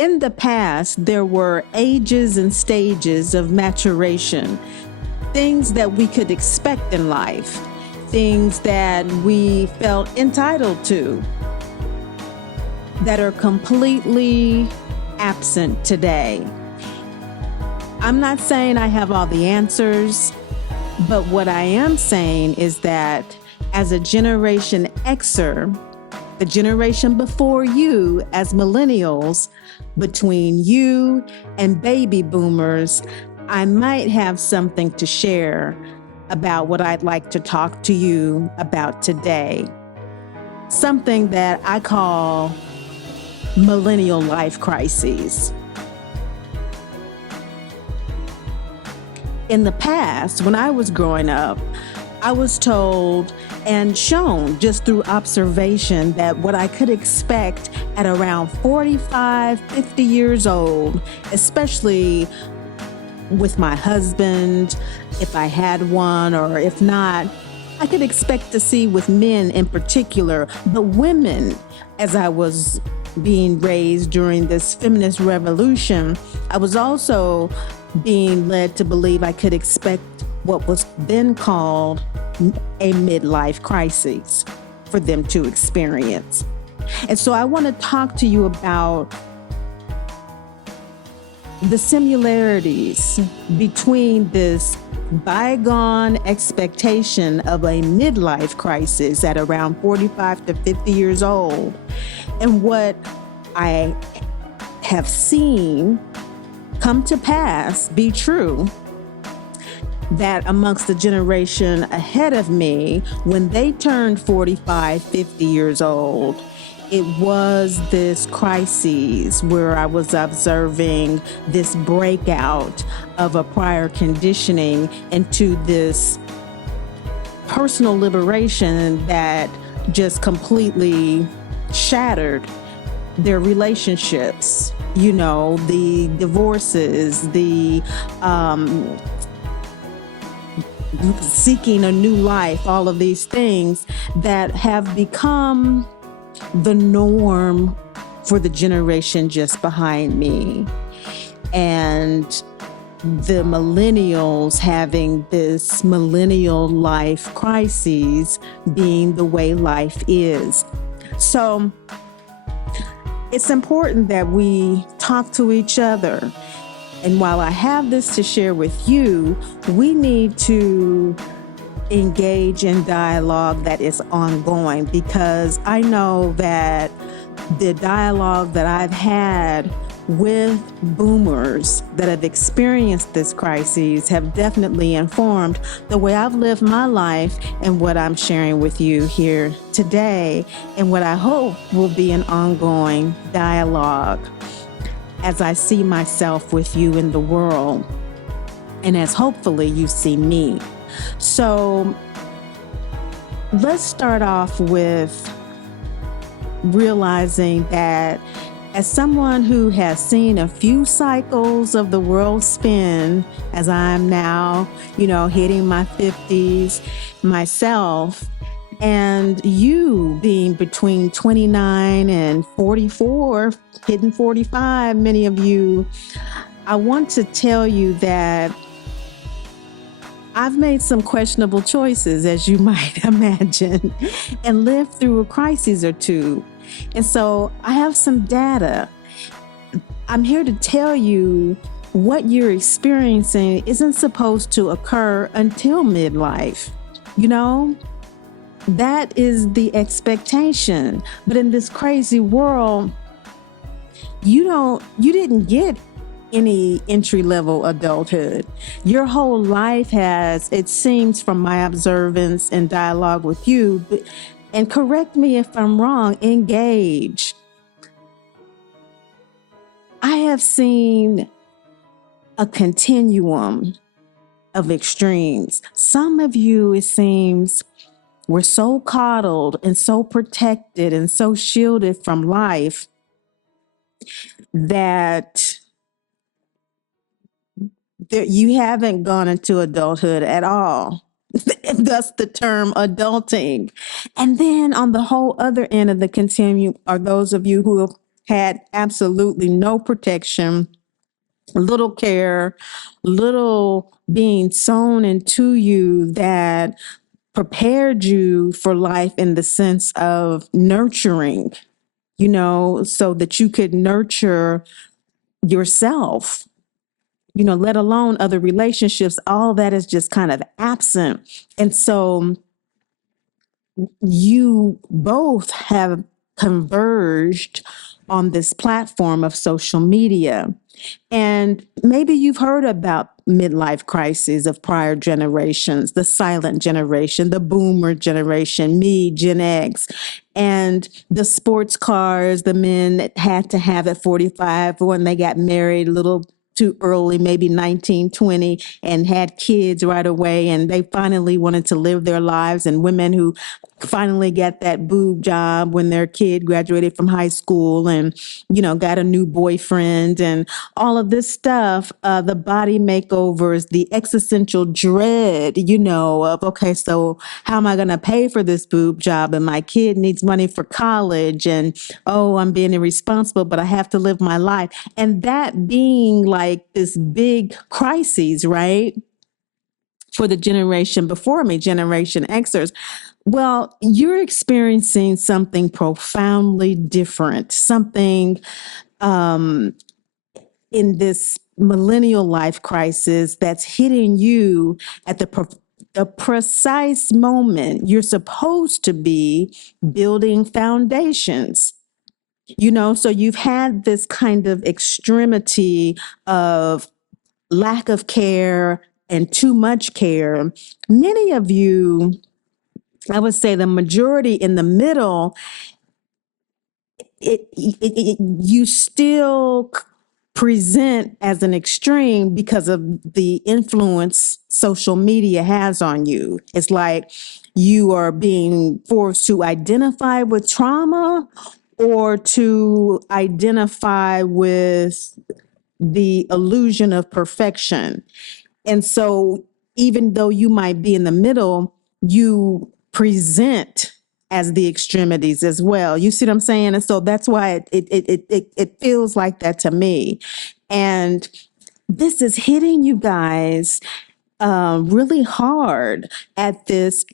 In the past, there were ages and stages of maturation, things that we could expect in life, things that we felt entitled to, that are completely absent today. I'm not saying I have all the answers, but what I am saying is that as a Generation Xer, the generation before you as millennials, between you and baby boomers, I might have something to share about what I'd like to talk to you about today. Something that I call Millennial Life Crisis. In the past, when I was growing up, I was told and shown just through observation that what I could expect at around 45, 50 years old, especially with my husband, if I had one, or if not, I could expect to see with men in particular, but women, as I was being raised during this feminist revolution, I was also being led to believe I could expect what was then called a midlife crisis for them to experience. And so I want to talk to you about the similarities between this bygone expectation of a midlife crisis at around 45 to 50 years old and what I have seen come to pass be true, that amongst the generation ahead of me, when they turned 45, 50 years old, it was this crisis where I was observing this breakout of a prior conditioning into this personal liberation that just completely shattered their relationships. You know, the divorces, the seeking a new life, all of these things that have become the norm for the generation just behind me. And the millennials having this millennial life crisis being the way life is. So it's important that we talk to each other. And while I have this to share with you, we need to engage in dialogue that is ongoing, because I know that the dialogue that I've had with boomers that have experienced this crisis have definitely informed the way I've lived my life and what I'm sharing with you here today, and what I hope will be an ongoing dialogue as I see myself with you in the world, and as hopefully you see me. So let's start off with realizing that as someone who has seen a few cycles of the world spin, as I'm now, hitting my 50s myself, and you being between 29 and 44, hitting 45, many of you, I want to tell you that I've made some questionable choices, as you might imagine, and lived through a crisis or two. And so I have some data. I'm here to tell you what you're experiencing isn't supposed to occur until midlife. That is the expectation. But in this crazy world, you didn't get any entry-level adulthood. Your whole life has, it seems from my observance and dialogue with you, and correct me if I'm wrong, engage. I have seen a continuum of extremes. Some of you, it seems, were so coddled and so protected and so shielded from life that you haven't gone into adulthood at all. Thus the term adulting. And then on the whole other end of the continuum are those of you who had absolutely no protection, little care, little being sown into you that prepared you for life in the sense of nurturing, so that you could nurture yourself, let alone other relationships. All that is just kind of absent. And so you both have converged on this platform of social media. And maybe you've heard about midlife crises of prior generations, the silent generation, the boomer generation, me, Gen X, and the sports cars the men that had to have at 45 when they got married a little too early, maybe 19, 20, and had kids right away. And they finally wanted to live their lives, and women who finally got that boob job when their kid graduated from high school and, got a new boyfriend and all of this stuff, the body makeovers, the existential dread, of, okay, so how am I going to pay for this boob job? And my kid needs money for college. And, oh, I'm being irresponsible, but I have to live my life. And that being like this big crisis, right? For the generation before me, Generation Xers. Well, you're experiencing something profoundly different, something in this millennial life crisis that's hitting you at the precise moment you're supposed to be building foundations. So you've had this kind of extremity of lack of care and too much care. Many of you, I would say the majority in the middle, you still present as an extreme because of the influence social media has on you. It's like you are being forced to identify with trauma or to identify with the illusion of perfection. And so even though you might be in the middle, you present as the extremities as well. You see what I'm saying? And so that's why it feels like that to me. And this is hitting you guys really hard at this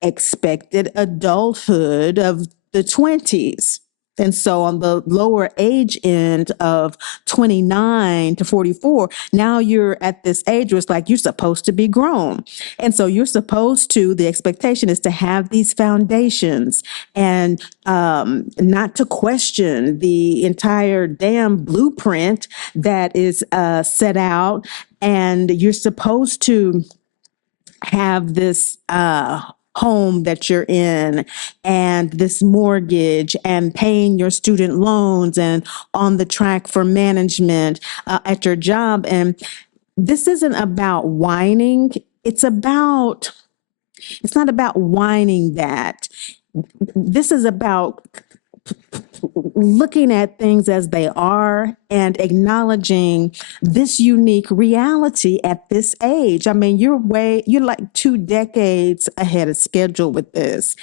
expected adulthood of the 20s. And so on the lower age end of 29 to 44, now you're at this age where it's like you're supposed to be grown. And so you're supposed to, the expectation is to have these foundations and not to question the entire damn blueprint that is set out. And you're supposed to have this home that you're in and this mortgage and paying your student loans and on the track for management at your job. And this isn't about whining. It's not about whining that. This is about looking at things as they are and acknowledging this unique reality at this age. I mean, you're like 2 decades ahead of schedule with this.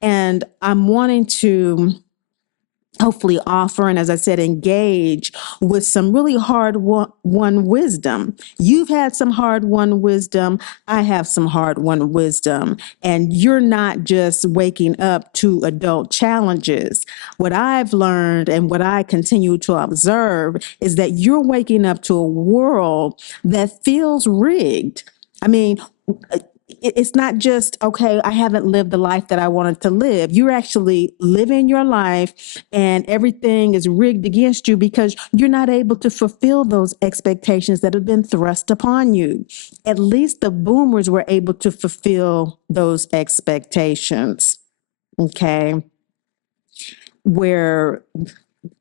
And I'm wanting to hopefully offer, and as I said, engage with some really hard-won wisdom. You've had some hard-won wisdom. I have some hard-won wisdom. And you're not just waking up to adult challenges. What I've learned and what I continue to observe is that you're waking up to a world that feels rigged. I mean, it's not just, okay, I haven't lived the life that I wanted to live. You're actually living your life and everything is rigged against you because you're not able to fulfill those expectations that have been thrust upon you. At least the boomers were able to fulfill those expectations, okay? Where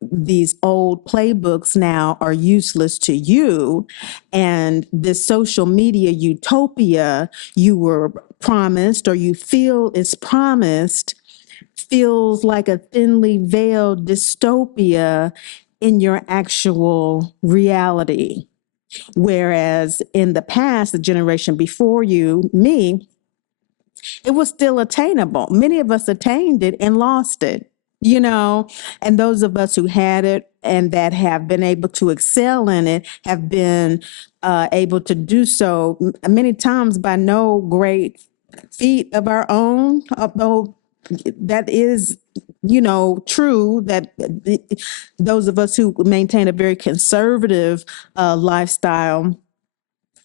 these old playbooks now are useless to you. And this social media utopia you were promised or you feel is promised feels like a thinly veiled dystopia in your actual reality. Whereas in the past, the generation before you, me, it was still attainable. Many of us attained it and lost it. you know, and those of us who had it and that have been able to excel in it have been able to do so many times by no great feat of our own, although that is, true that those of us who maintain a very conservative lifestyle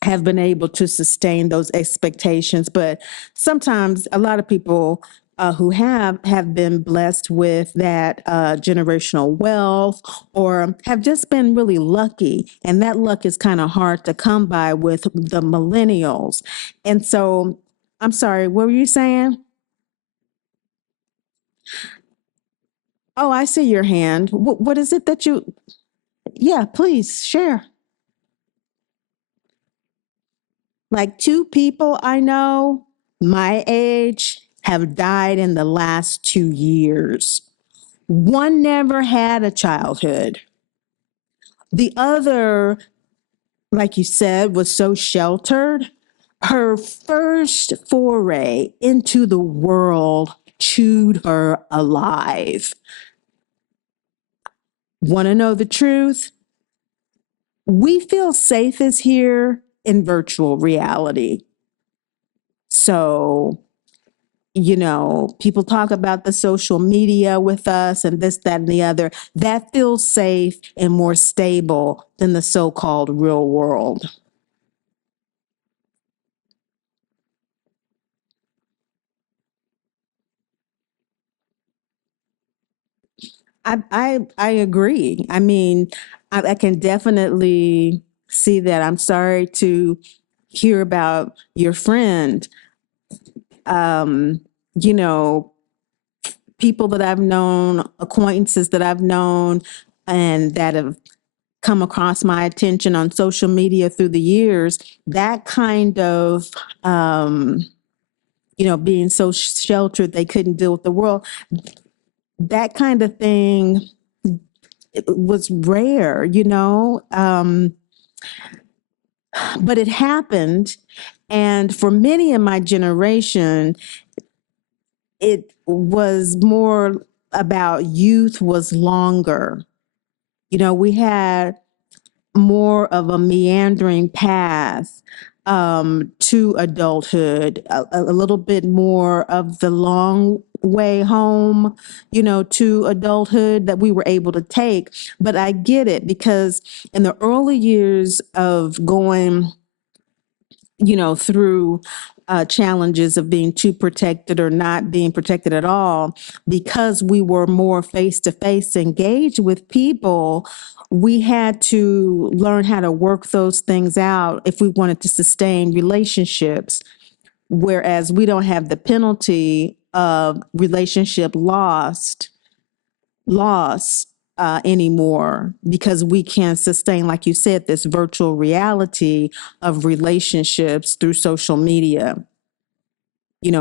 have been able to sustain those expectations. But sometimes a lot of people who have been blessed with that generational wealth or have just been really lucky. And that luck is kind of hard to come by with the millennials. And so I'm sorry, what were you saying? Oh, I see your hand. What is it that you, yeah, please share. Like two people I know my age have died in the last 2 years. One never had a childhood. The other, like you said, was so sheltered. Her first foray into the world chewed her alive. Want to know the truth? We feel safest here in virtual reality. So, people talk about the social media with us and this, that, and the other. That feels safe and more stable than the so called real world. I agree. I mean, I can definitely see that. I'm sorry to hear about your friend. Um, you know, People that I've known, acquaintances that I've known, and that have come across my attention on social media through the years, that kind of, um, being so sheltered they couldn't deal with the world, that kind of thing it was rare, but it happened. And for many in my generation, it was more about youth was longer. We had more of a meandering path to adulthood, a little bit more of the long way home, to adulthood that we were able to take. But I get it because in the early years of going through challenges of being too protected or not being protected at all, because we were more face to face engaged with people, we had to learn how to work those things out if we wanted to sustain relationships. Whereas we don't have the penalty of relationship loss anymore because we can sustain, like you said, this virtual reality of relationships through social media.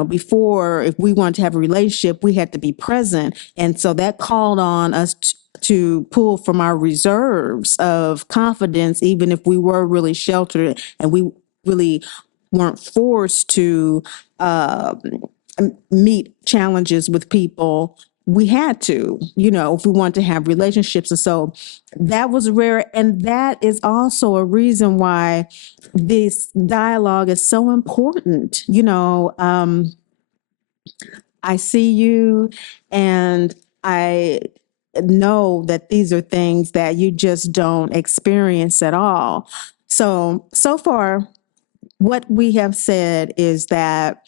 Before, if we wanted to have a relationship, we had to be present. And so that called on us to pull from our reserves of confidence, even if we were really sheltered and we really weren't forced to uh, meet challenges with people. We had to, if we wanted to have relationships. And so that was rare. And that is also a reason why this dialogue is so important. I see you and I know that these are things that you just don't experience at all. So far, what we have said is that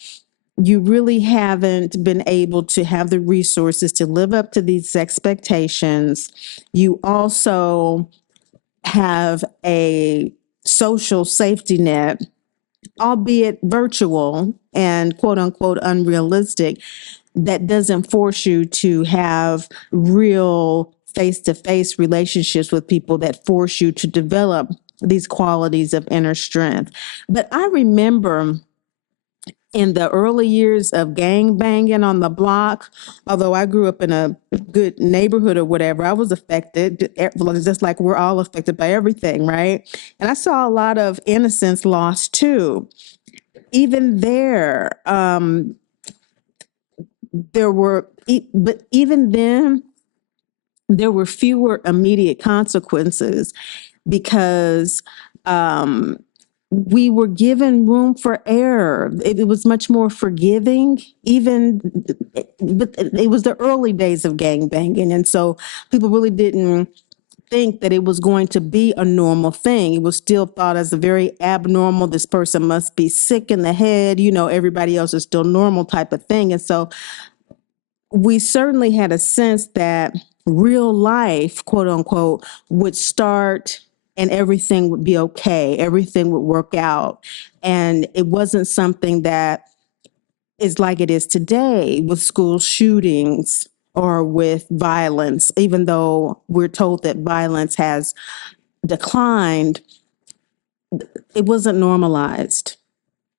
you really haven't been able to have the resources to live up to these expectations. You also have a social safety net, albeit virtual and quote unquote unrealistic, that doesn't force you to have real face to face relationships with people that force you to develop these qualities of inner strength. But I remember in the early years of gang banging on the block, although I grew up in a good neighborhood or whatever, I was affected, just like we're all affected by everything, right? And I saw a lot of innocence lost too. Even there were but even then, there were fewer immediate consequences because um, we were given room for error. It was much more forgiving, even, but it was the early days of gang banging. And so people really didn't think that it was going to be a normal thing. It was still thought as a very abnormal, this person must be sick in the head, everybody else is still normal type of thing. And so we certainly had a sense that real life, quote unquote, would start and everything would be okay. Everything would work out. And it wasn't something that is like it is today with school shootings or with violence, even though we're told that violence has declined, it wasn't normalized.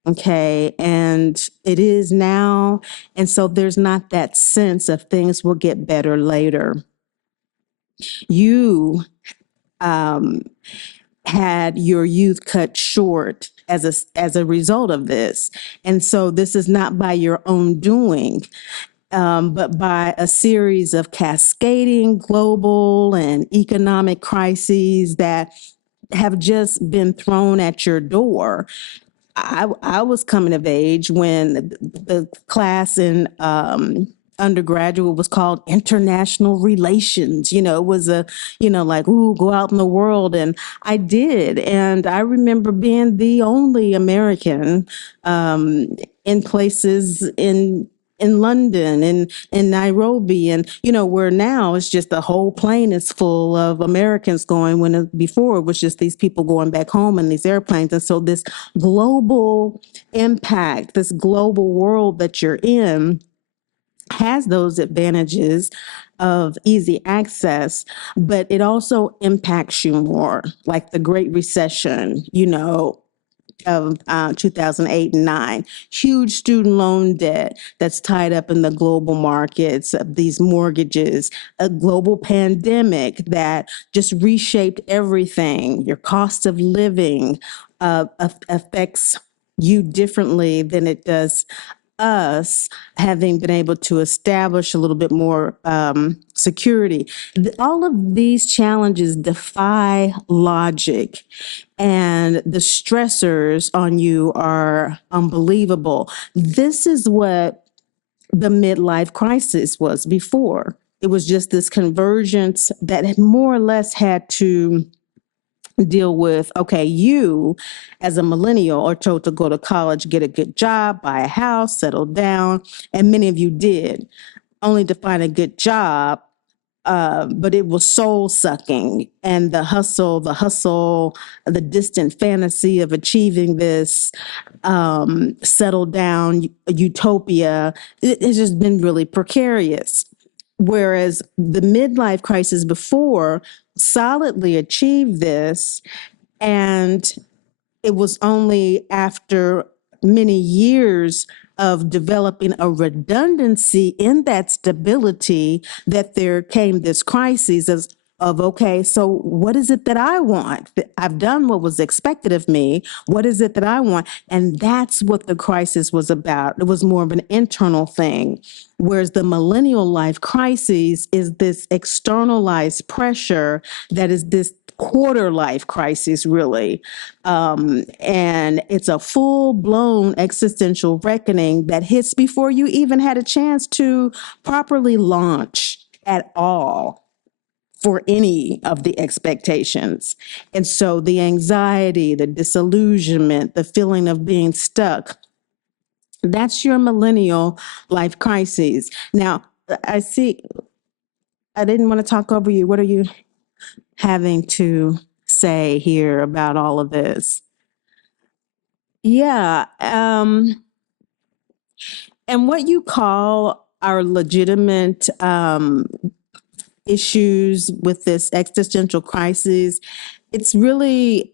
Okay. And it is now. And so there's not that sense of things will get better later. You um, had your youth cut short as a result of this. And so this is not by your own doing. But by a series of cascading global and economic crises that have just been thrown at your door. I was coming of age when the class in undergraduate was called international relations. It was like, ooh, go out in the world. And I did. And I remember being the only American in places in London and in Nairobi, and where now it's just the whole plane is full of Americans going, when before it was just these people going back home in these airplanes. And so this global impact, this global world that you're in has those advantages of easy access, but it also impacts you more, like the Great Recession, of 2008 and 9, huge student loan debt that's tied up in the global markets of these mortgages, a global pandemic that just reshaped everything. Your cost of living affects you differently than it does us, having been able to establish a little bit more security. All of these challenges defy logic, and the stressors on you are unbelievable. This is what the midlife crisis was before. It was just this convergence that had more or less had to deal with, okay, you as a millennial are told to go to college, get a good job, buy a house, settle down. And many of you did, only to find a good job. But it was soul sucking, and the hustle, the distant fantasy of achieving this settle down utopia, it has just been really precarious. Whereas the midlife crisis before solidly achieved this, and it was only after many years of developing a redundancy in that stability that there came this crisis of, okay, so what is it that I want? I've done what was expected of me. What is it that I want? And that's what the crisis was about. It was more of an internal thing. Whereas the millennial life crisis is this externalized pressure that is this quarter life crisis, really. And it's a full blown existential reckoning that hits before you even had a chance to properly launch at all for any of the expectations. And so the anxiety, the disillusionment, the feeling of being stuck, that's your millennial life crisis. Now, I see, I didn't want to talk over you. What are you having to say here about all of this? Yeah. And what you call our legitimate issues with this existential crisis, it's really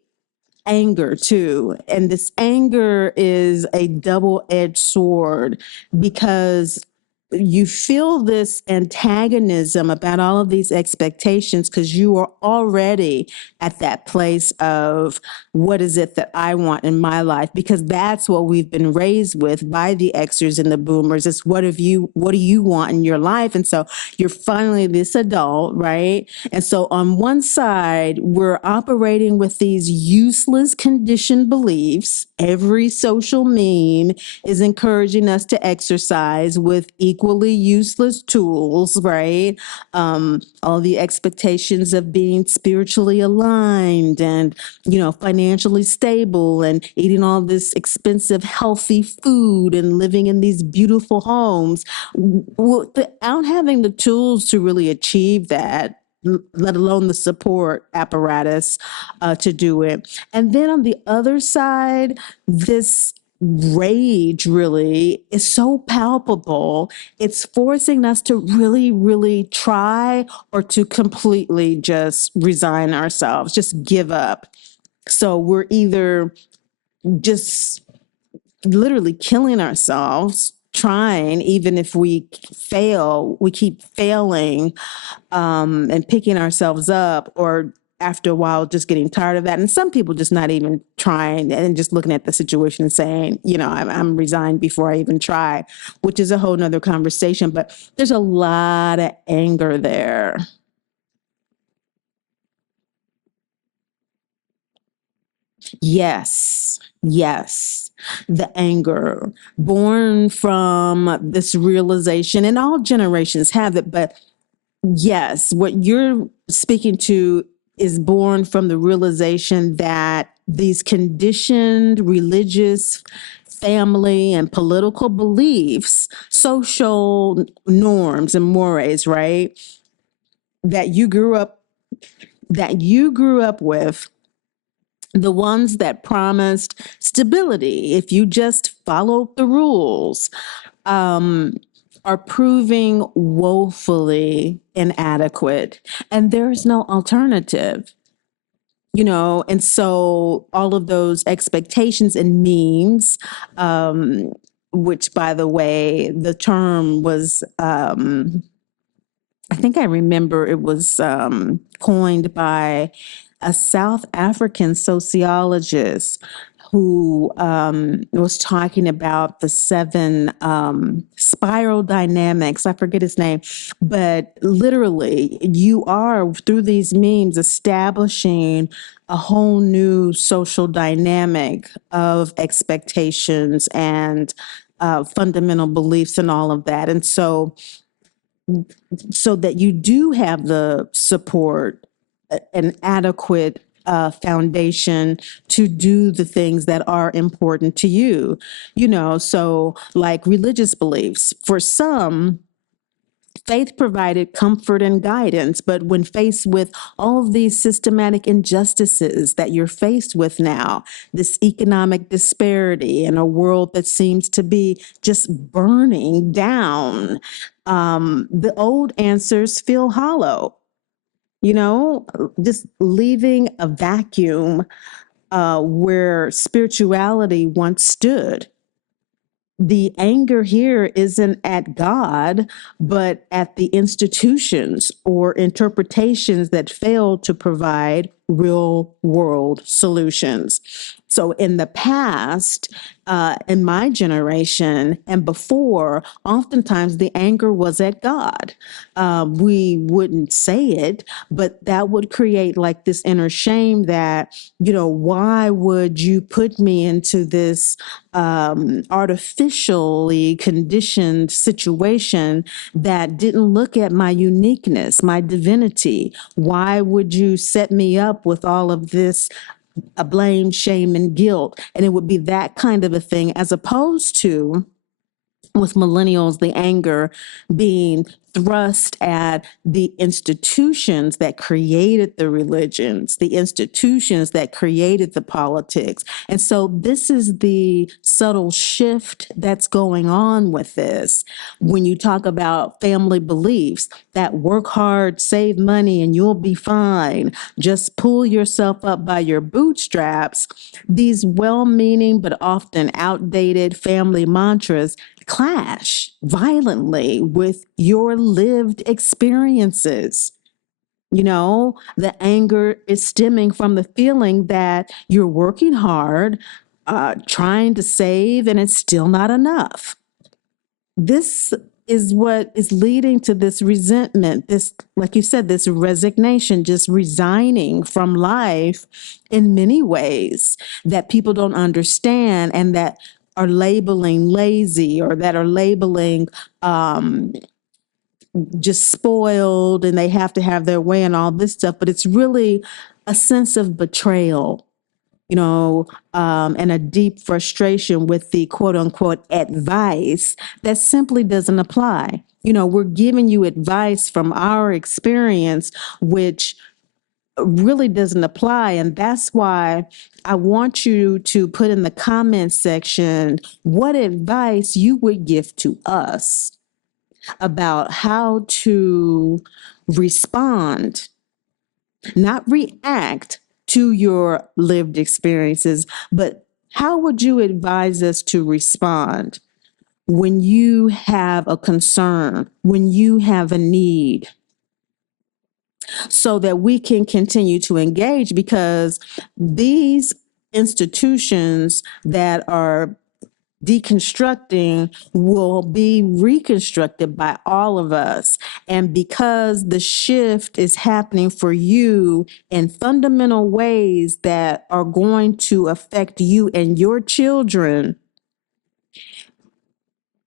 anger too. And this anger is a double-edged sword because you feel this antagonism about all of these expectations because you are already at that place of what is it that I want in my life, because that's what we've been raised with by the Xers and the boomers. It's what do you want in your life? And so you're finally this adult, right? And so on one side, we're operating with these useless conditioned beliefs. Every social meme is encouraging us to exercise with equally useless tools, right? All the expectations of being spiritually aligned and, financially stable and eating all this expensive, healthy food and living in these beautiful homes, without having the tools to really achieve that, let alone the support apparatus to do it. And then on the other side, this rage really is so palpable. It's forcing us to really, really try or to completely just resign ourselves, just give up. So we're either just literally killing ourselves trying, even if we fail, we keep failing and picking ourselves up, or after a while just getting tired of that. And some people just not even trying and just looking at the situation and saying, I'm resigned before I even try, which is a whole nother conversation. But there's a lot of anger there. Yes, yes. The anger born from this realization, and all generations have it, but yes, what you're speaking to is born from the realization that these conditioned religious, family, and political beliefs, social norms and mores, right? That you grew up with, the ones that promised stability if you just followed the rules, um, are proving woefully inadequate, and there's no alternative. And so all of those expectations and memes, which, by the way, the term was, I think I remember it was coined by a South African sociologist who was talking about the seven spiral dynamics. I forget his name, but literally, you are, through these memes, establishing a whole new social dynamic of expectations and fundamental beliefs and all of that. And so that you do have the support, an adequate foundation to do the things that are important to you. So like religious beliefs, for some, faith provided comfort and guidance, but when faced with all of these systematic injustices that you're faced with now, this economic disparity in a world that seems to be just burning down, the old answers feel hollow, just leaving a vacuum where spirituality once stood. The anger here isn't at God, but at the institutions or interpretations that fail to provide real world solutions. So in the past, in my generation and before, oftentimes the anger was at God. We wouldn't say it, but that would create like this inner shame that, why would you put me into this artificially conditioned situation that didn't look at my uniqueness, my divinity? Why would you set me up with all of this blame, shame, and guilt? And it would be that kind of a thing, as opposed to with millennials, the anger being thrust at the institutions that created the religions, the institutions that created the politics. And so this is the subtle shift that's going on with this. When you talk about family beliefs, that work hard, save money, and you'll be fine, just pull yourself up by your bootstraps, these well-meaning but often outdated family mantras clash violently with your lived experiences. You know, the anger is stemming from the feeling that you're working hard, trying to save, and it's still not enough. This is what is leading to this resentment, this, like you said, this resignation, just resigning from life in many ways that people don't understand and that are labeling lazy or that are labeling um, just spoiled and they have to have their way and all this stuff. But it's really a sense of betrayal, and a deep frustration with the quote unquote advice that simply doesn't apply. We're giving you advice from our experience, which really doesn't apply. And that's why I want you to put in the comments section what advice you would give to us about how to respond, not react to your lived experiences, but how would you advise us to respond when you have a concern, when you have a need, so that we can continue to engage? Because these institutions that are deconstructing will be reconstructed by all of us. And because the shift is happening for you in fundamental ways that are going to affect you and your children,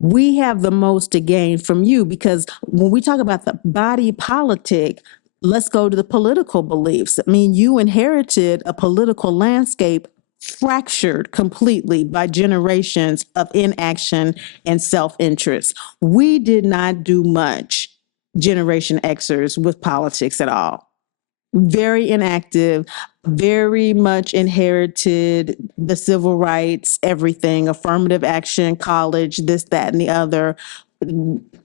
we have the most to gain from you. Because when we talk about the body politic, let's go to the political beliefs. I mean, you inherited a political landscape fractured completely by generations of inaction and self-interest. We did not do much, Generation Xers, with politics at all. Very inactive, very much inherited the civil rights, everything, affirmative action, college, this, that, and the other.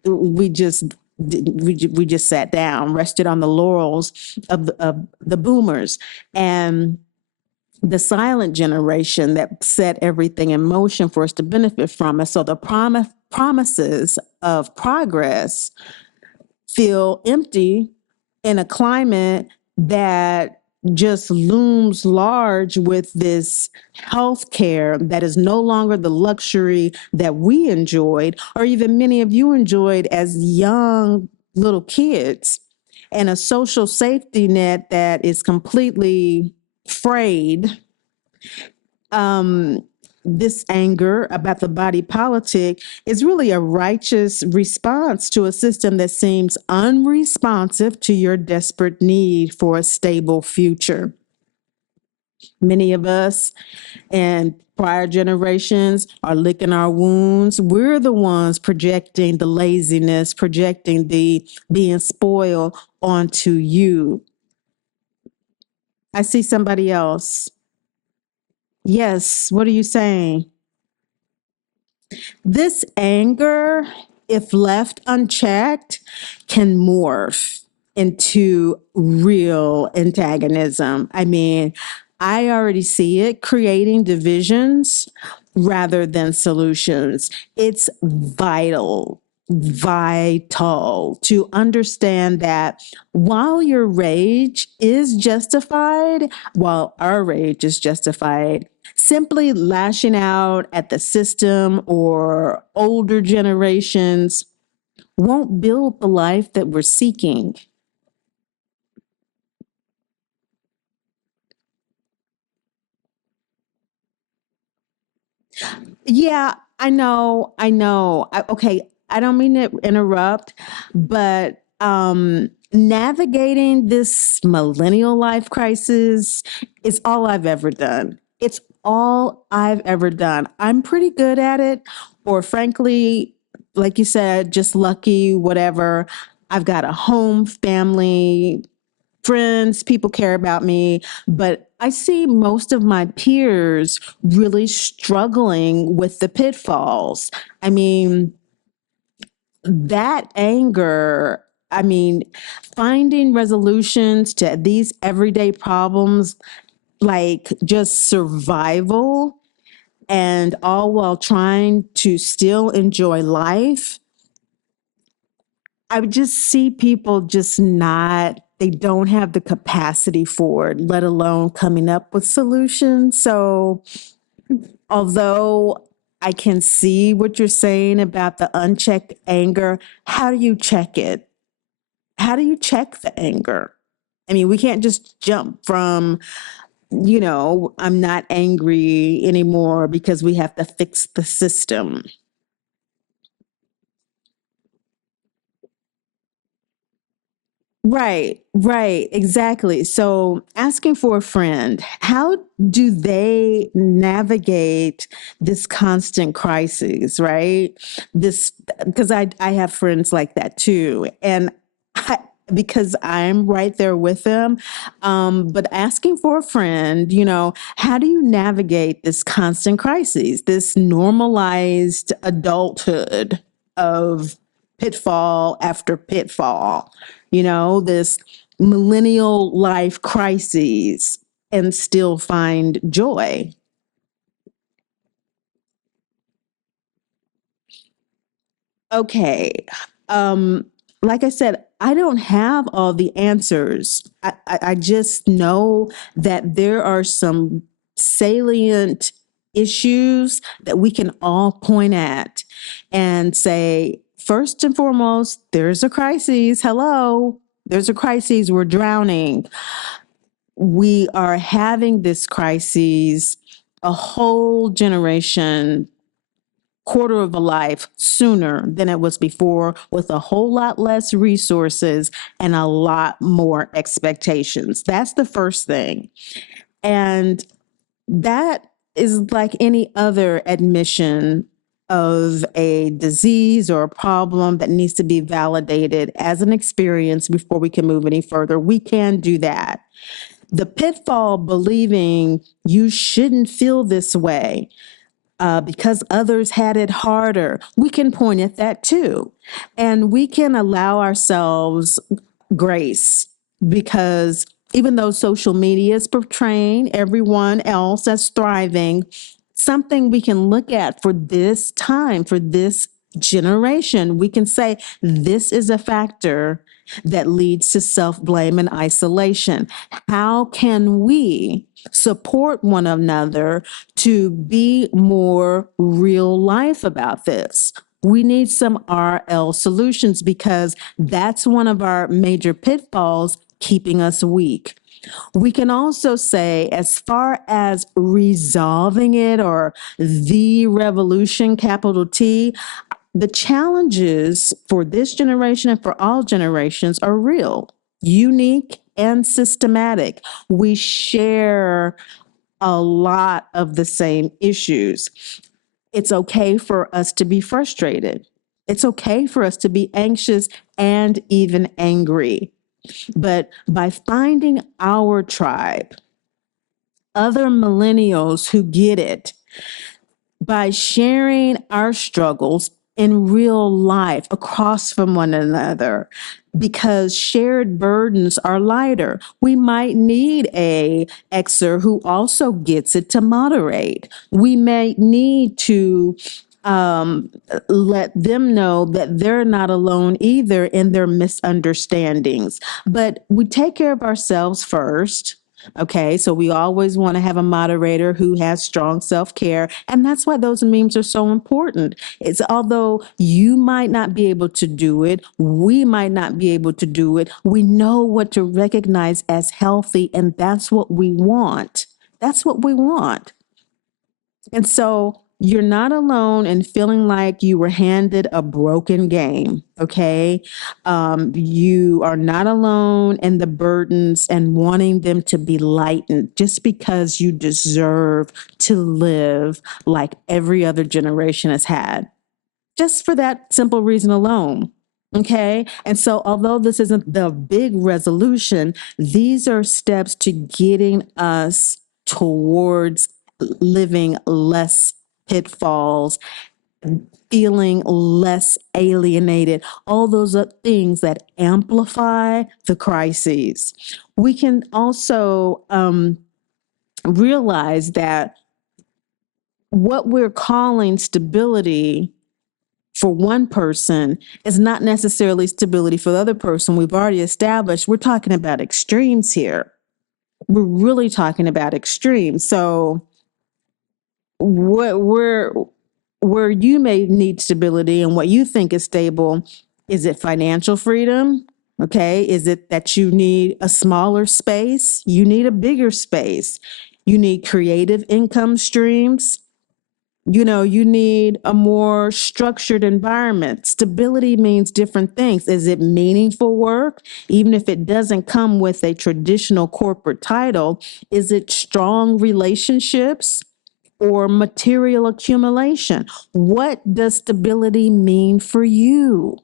We just we just sat down, rested on the laurels of the boomers and the silent generation that set everything in motion for us to benefit from it. So the promises of progress feel empty in a climate that just looms large with this health care that is no longer the luxury that we enjoyed, or even many of you enjoyed as young little kids, and a social safety net that is completely frayed. This anger about the body politic is really a righteous response to a system that seems unresponsive to your desperate need for a stable future. Many of us and prior generations are licking our wounds. We're the ones projecting the laziness, projecting the being spoiled onto you. I see somebody else. Yes, what are you saying? This anger, if left unchecked, can morph into real antagonism. I mean, I already see it creating divisions rather than solutions. It's vital to understand that while your rage is justified, while our rage is justified, simply lashing out at the system or older generations won't build the life that we're seeking. Yeah, I know. Okay, I don't mean to interrupt, but navigating this millennial life crisis is all I've ever done. It's all I've ever done. I'm pretty good at it, or frankly, like you said, just lucky, whatever. I've got a home, family, friends, people care about me, but I see most of my peers really struggling with the pitfalls. I mean, that anger, I mean, finding resolutions to these everyday problems, like just survival, and all while trying to still enjoy life. I would just see people just not, they don't have the capacity for it, let alone coming up with solutions. So, although I can see what you're saying about the unchecked anger, how do you check it? How do you check the anger? I mean, we can't just jump from, I'm not angry anymore because we have to fix the system. Right, right, exactly. So, asking for a friend, how do they navigate this constant crisis, right? This, because I have friends like that too, and I, because I'm right there with them. But asking for a friend, how do you navigate this constant crisis, this normalized adulthood of pitfall after pitfall? This millennial life crises and still find joy. Okay. Um, like I said, I don't have all the answers. I just know that there are some salient issues that we can all point at and say, first and foremost, there's a crisis. Hello, there's a crisis. We're drowning. We are having this crisis a whole generation, quarter of a life sooner than it was before, with a whole lot less resources and a lot more expectations. That's the first thing. And that is like any other admission of a disease or a problem that needs to be validated as an experience before we can move any further. We can do that. The pitfall believing you shouldn't feel this way because others had it harder, we can point at that too. And we can allow ourselves grace because even though social media is portraying everyone else as thriving, something we can look at for this time, for this generation, we can say this is a factor that leads to self blame and isolation. How can we support one another to be more real life about this? We need some RL solutions because that's one of our major pitfalls keeping us weak. We can also say, as far as resolving it or the revolution, capital T, the challenges for this generation and for all generations are real, unique, and systematic. We share a lot of the same issues. It's okay for us to be frustrated. It's okay for us to be anxious and even angry. But by finding our tribe, other millennials who get it, by sharing our struggles in real life across from one another, because shared burdens are lighter. We might need a Xer who also gets it to moderate. We may need to um, let them know that they're not alone either in their misunderstandings. But we take care of ourselves first. Okay, so we always want to have a moderator who has strong self care. And that's why those memes are so important. It's although you might not be able to do it, we might not be able to do it, we know what to recognize as healthy, and that's what we want. That's what we want. And so you're not alone in feeling like you were handed a broken game, okay? You are not alone in the burdens and wanting them to be lightened just because you deserve to live like every other generation has had, just for that simple reason alone. Okay. And so, although this isn't the big resolution, these are steps to getting us towards living less pitfalls, feeling less alienated, all those things that amplify the crises. We can also realize that what we're calling stability for one person is not necessarily stability for the other person. We've already established we're talking about extremes here. We're really talking about extremes. So what where you may need stability and what you think is stable, is it financial freedom? Okay. Is it that you need a smaller space? You need a bigger space. You need creative income streams. You need a more structured environment. Stability means different things. Is it meaningful work? Even if it doesn't come with a traditional corporate title, is it strong relationships or material accumulation? What does stability mean for you?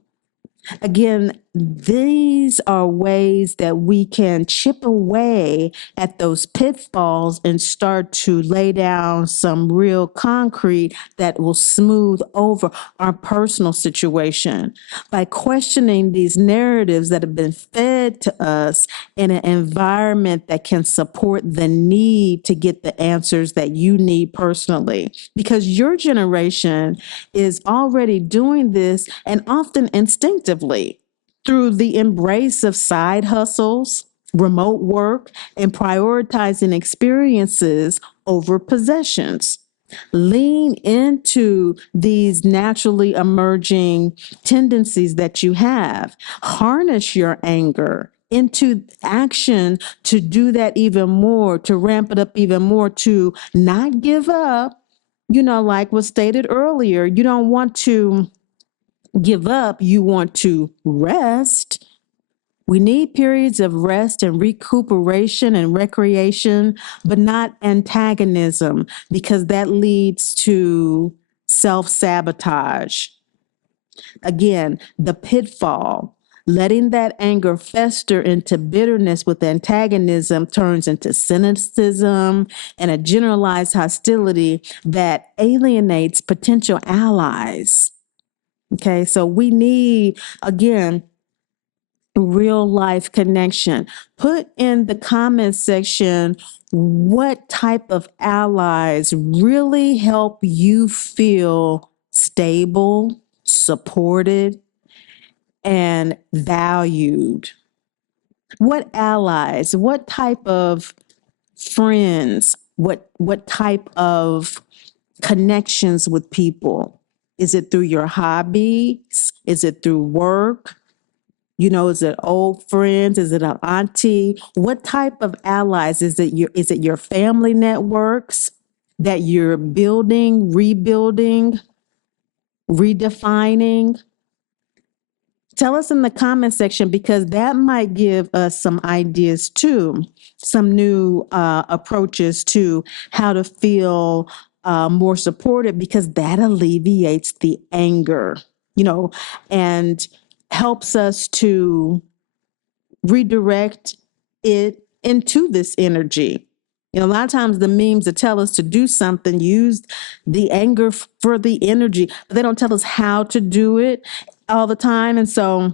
Again, these are ways that we can chip away at those pitfalls and start to lay down some real concrete that will smooth over our personal situation by questioning these narratives that have been fed to us in an environment that can support the need to get the answers that you need personally. Because your generation is already doing this and often instinctively through the embrace of side hustles, remote work, and prioritizing experiences over possessions. Lean into these naturally emerging tendencies that you have. Harness your anger into action to do that even more, to ramp it up even more, to not give up. Like was stated earlier, you don't want to give up, you want to rest. We need periods of rest and recuperation and recreation, but not antagonism, because that leads to self sabotage. Again, the pitfall. Letting that anger fester into bitterness with antagonism turns into cynicism and a generalized hostility that alienates potential allies. Okay, so we need, again, real life connection. Put in the comment section what type of allies really help you feel stable, supported, and valued. What allies, what type of friends, what type of connections with people? Is it through your hobbies? Is it through work? Is it old friends? Is it an auntie? What type of allies? Is it your family networks that you're building, rebuilding, redefining? Tell us in the comment section, because that might give us some ideas too, some new approaches to how to feel more supported, because that alleviates the anger, and helps us to redirect it into this energy. A lot of times the memes that tell us to do something use the anger for the energy, but they don't tell us how to do it all the time. And so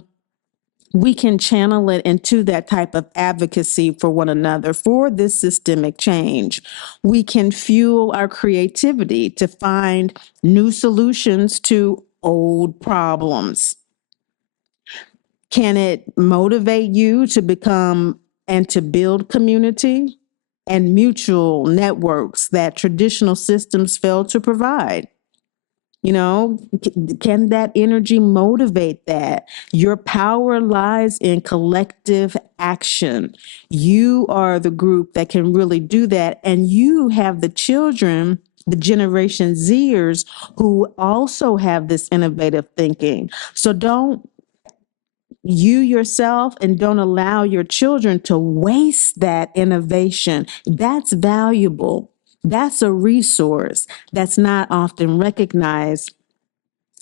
we can channel it into that type of advocacy for one another for this systemic change. We can fuel our creativity to find new solutions to old problems. Can it motivate you to become and to build community and mutual networks that traditional systems fail to provide? Can that energy motivate that? Your power lies in collective action. You are the group that can really do that. And you have the children, the Generation Zers, who also have this innovative thinking. So don't you yourself and don't allow your children to waste that innovation. That's valuable. That's a resource that's not often recognized,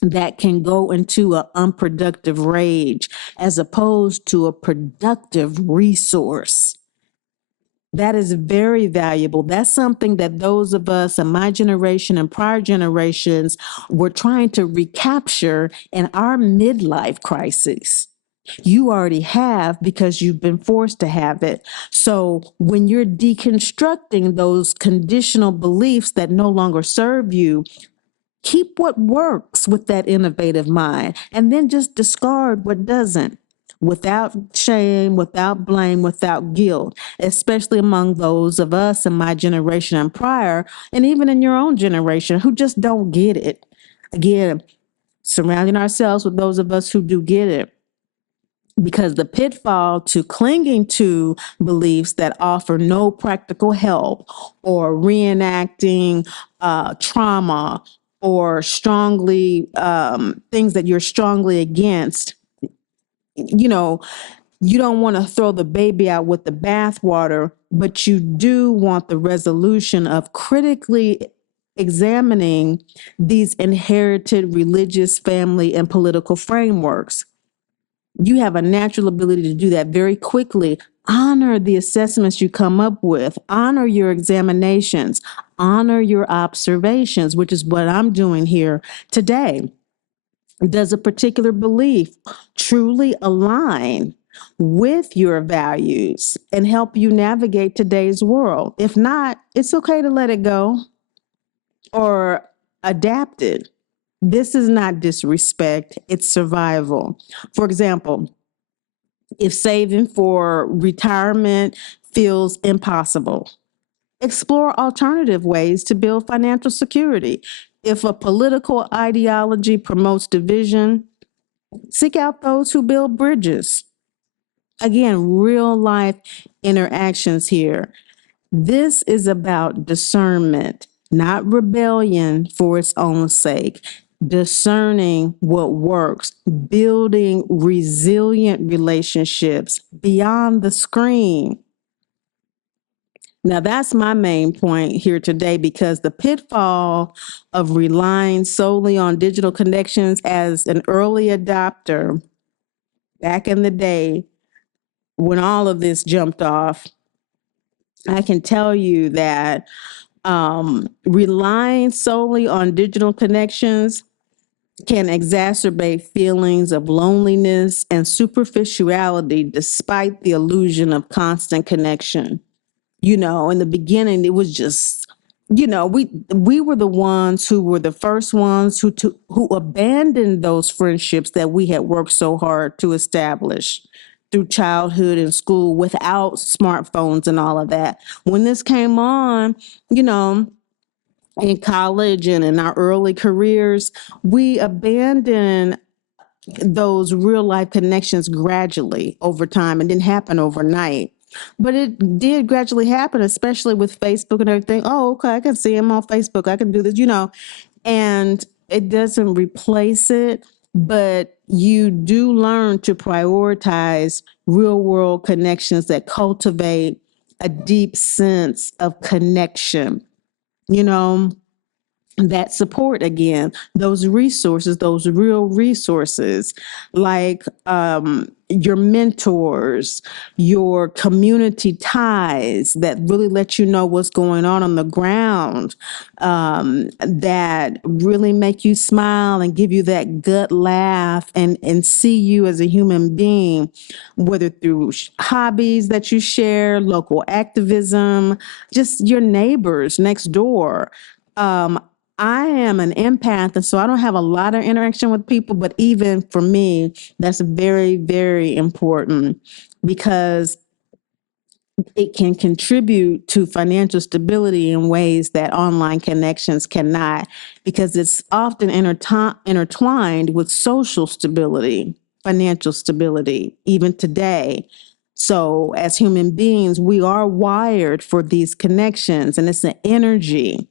that can go into an unproductive rage as opposed to a productive resource. That is very valuable. That's something that those of us in my generation and prior generations were trying to recapture in our midlife crisis. You already have because you've been forced to have it. So when you're deconstructing those conditional beliefs that no longer serve you, keep what works with that innovative mind and then just discard what doesn't, without shame, without blame, without guilt, especially among those of us in my generation and prior, and even in your own generation who just don't get it. Again, surrounding ourselves with those of us who do get it, because the pitfall to clinging to beliefs that offer no practical help, or reenacting trauma, or strongly things that you're strongly against, you know, you don't want to throw the baby out with the bathwater, but you do want the resolution of critically examining these inherited religious, family, and political frameworks. You have a natural ability to do that very quickly. Honor the assessments you come up with, honor your examinations, honor your observations, which is what I'm doing here today. Does a particular belief truly align with your values and help you navigate today's world? If not, it's okay to let it go or adapt it. This is not disrespect, it's survival. For example, if saving for retirement feels impossible, explore alternative ways to build financial security. If a political ideology promotes division, seek out those who build bridges. Again, real life interactions here. This is about discernment, not rebellion for its own sake. Discerning what works, building resilient relationships beyond the screen. Now, that's my main point here today, because the pitfall of relying solely on digital connections as an early adopter back in the day when all of this jumped off, I can tell you that relying solely on digital connections can exacerbate feelings of loneliness and superficiality despite the illusion of constant connection. In the beginning, it was just, we were the ones who were the first ones who abandoned those friendships that we had worked so hard to establish through childhood and school without smartphones and all of that. When this came on, you know, in college and in our early careers, we abandoned those real life connections gradually over time. It didn't happen overnight, but it did gradually happen, especially with Facebook and everything. Oh, okay, I can see him on Facebook. I can do this, and it doesn't replace it, but you do learn to prioritize real world connections that cultivate a deep sense of connection, you know that support, again, those resources, those real resources, like your mentors, your community ties that really let you know what's going on the ground, that really make you smile and give you that gut laugh and see you as a human being, whether through hobbies that you share, local activism, just your neighbors next door. I am an empath, and so I don't have a lot of interaction with people, but even for me, that's very, very important, because it can contribute to financial stability in ways that online connections cannot, because it's often intertwined with social stability, financial stability, even today. So, as human beings, we are wired for these connections, and it's an energy.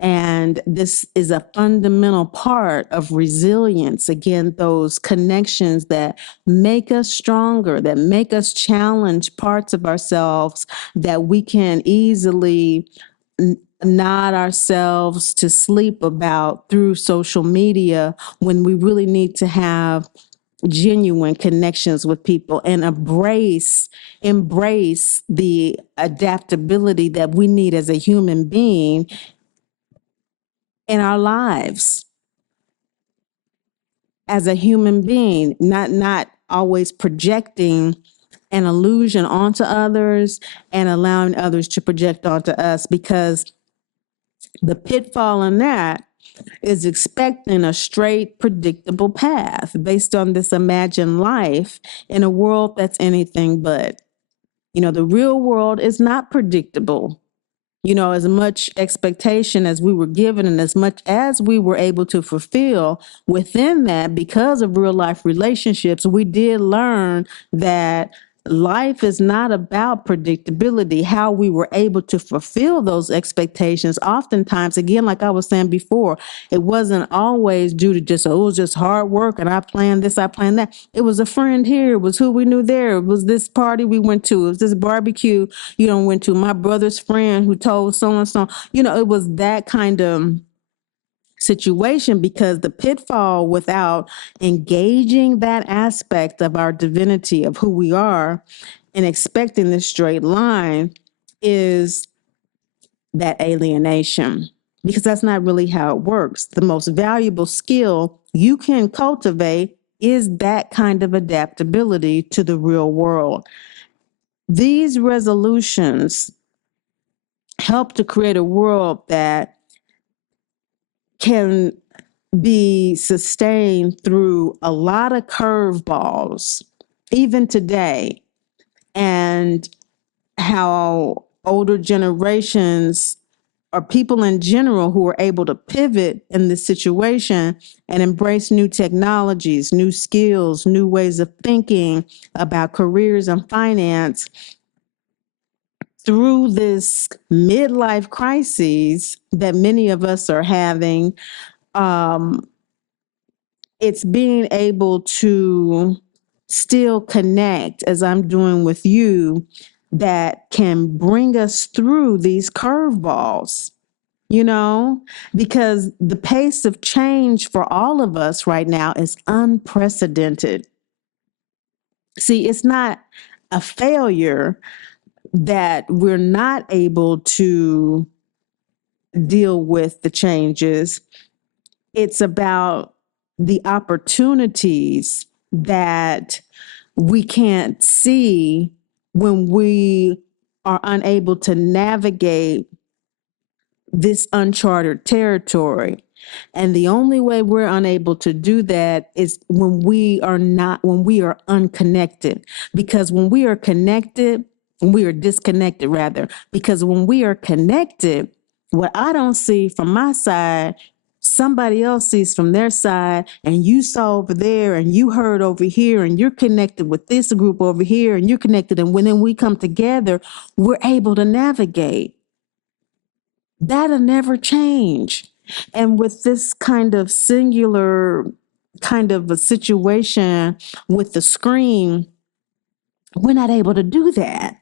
And this is a fundamental part of resilience. Again, those connections that make us stronger, that make us challenge parts of ourselves that we can easily nod ourselves to sleep about through social media, when we really need to have genuine connections with people and embrace the adaptability that we need as a human being in our lives, as a human being, not always projecting an illusion onto others and allowing others to project onto us, because the pitfall in that is expecting a straight, predictable path based on this imagined life in a world that's anything but. The real world is not predictable. As much expectation as we were given and as much as we were able to fulfill within that, because of real life relationships, we did learn that life is not about predictability. How we were able to fulfill those expectations, oftentimes, again, like I was saying before, it wasn't always due to just, oh, it was just hard work and I planned this, I planned that. It was a friend here, it was who we knew there, it was this party we went to, it was this barbecue, went to, my brother's friend who told so and so. It was that kind of situation, because the pitfall without engaging that aspect of our divinity, of who we are, and expecting this straight line is that alienation, because that's not really how it works. The most valuable skill you can cultivate is that kind of adaptability to the real world. These resolutions help to create a world that can be sustained through a lot of curveballs, even today, and how older generations or people in general who are able to pivot in this situation and embrace new technologies, new skills, new ways of thinking about careers and finance through this midlife crisis that many of us are having. It's being able to still connect, as I'm doing with you, that can bring us through these curveballs, because the pace of change for all of us right now is unprecedented. See, it's not a failure that we're not able to deal with the changes. It's about the opportunities that we can't see when we are unable to navigate this uncharted territory. And the only way we're unable to do that is when we are unconnected. Because when we are connected, we are disconnected rather, because when we are connected, what I don't see from my side, somebody else sees from their side, and you saw over there and you heard over here, and you're connected with this group over here, and you're connected. And when then we come together, we're able to navigate. That'll never change. And with this kind of singular kind of a situation with the screen, we're not able to do that.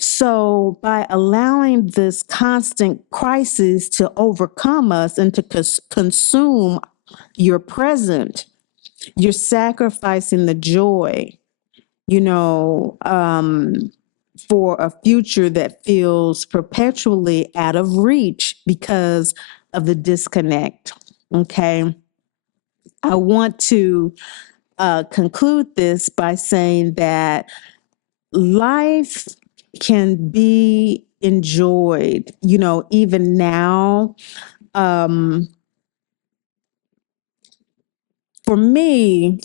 So by allowing this constant crisis to overcome us and to consume your present, you're sacrificing the joy, for a future that feels perpetually out of reach because of the disconnect. Okay. I want to conclude this by saying that life can be enjoyed, even now. For me,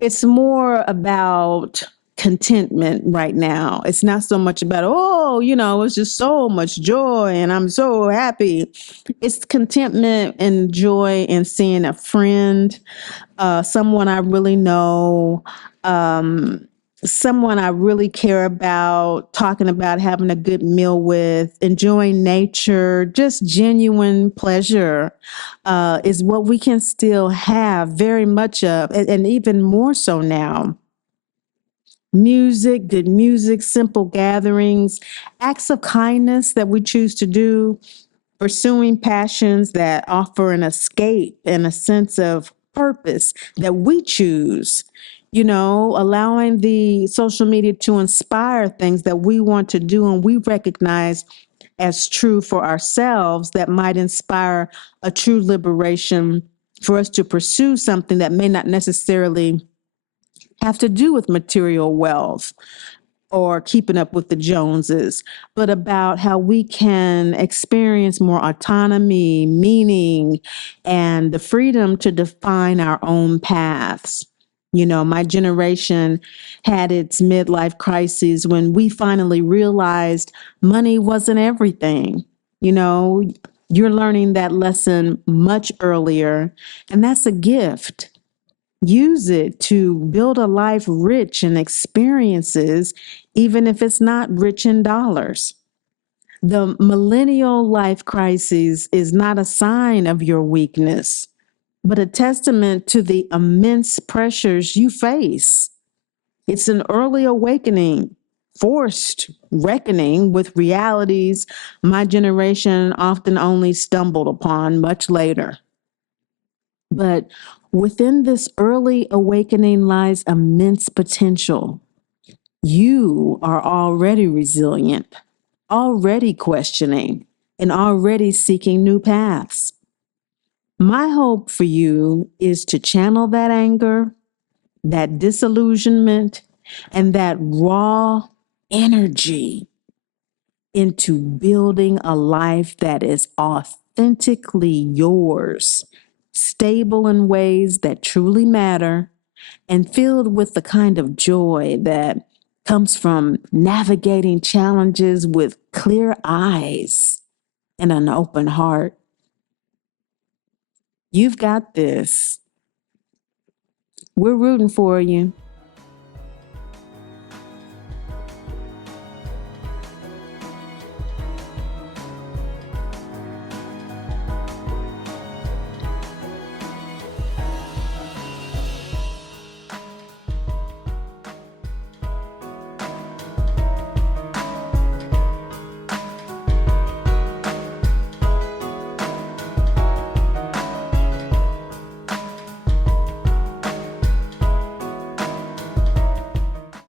it's more about contentment right now. It's not so much about, it's just so much joy and I'm so happy. It's contentment and joy in seeing a friend, someone I really know, someone I really care about, talking about having a good meal with, enjoying nature, just genuine pleasure is what we can still have very much of, and even more so now. Music, good music, simple gatherings, acts of kindness that we choose to do, pursuing passions that offer an escape and a sense of purpose that we choose, allowing the social media to inspire things that we want to do and we recognize as true for ourselves, that might inspire a true liberation for us to pursue something that may not necessarily have to do with material wealth or keeping up with the Joneses, but about how we can experience more autonomy, meaning, and the freedom to define our own paths. You know, my generation had its midlife crisis when we finally realized money wasn't everything. You know, you're learning that lesson much earlier, and that's a gift. Use it to build a life rich in experiences, even if it's not rich in dollars. The millennial life crisis is not a sign of your weakness, but a testament to the immense pressures you face. It's an early awakening, forced reckoning with realities my generation often only stumbled upon much later. But within this early awakening lies immense potential. You are already resilient, already questioning, and already seeking new paths. My hope for you is to channel that anger, that disillusionment, and that raw energy into building a life that is authentically yours, stable in ways that truly matter, and filled with the kind of joy that comes from navigating challenges with clear eyes and an open heart. You've got this. We're rooting for you.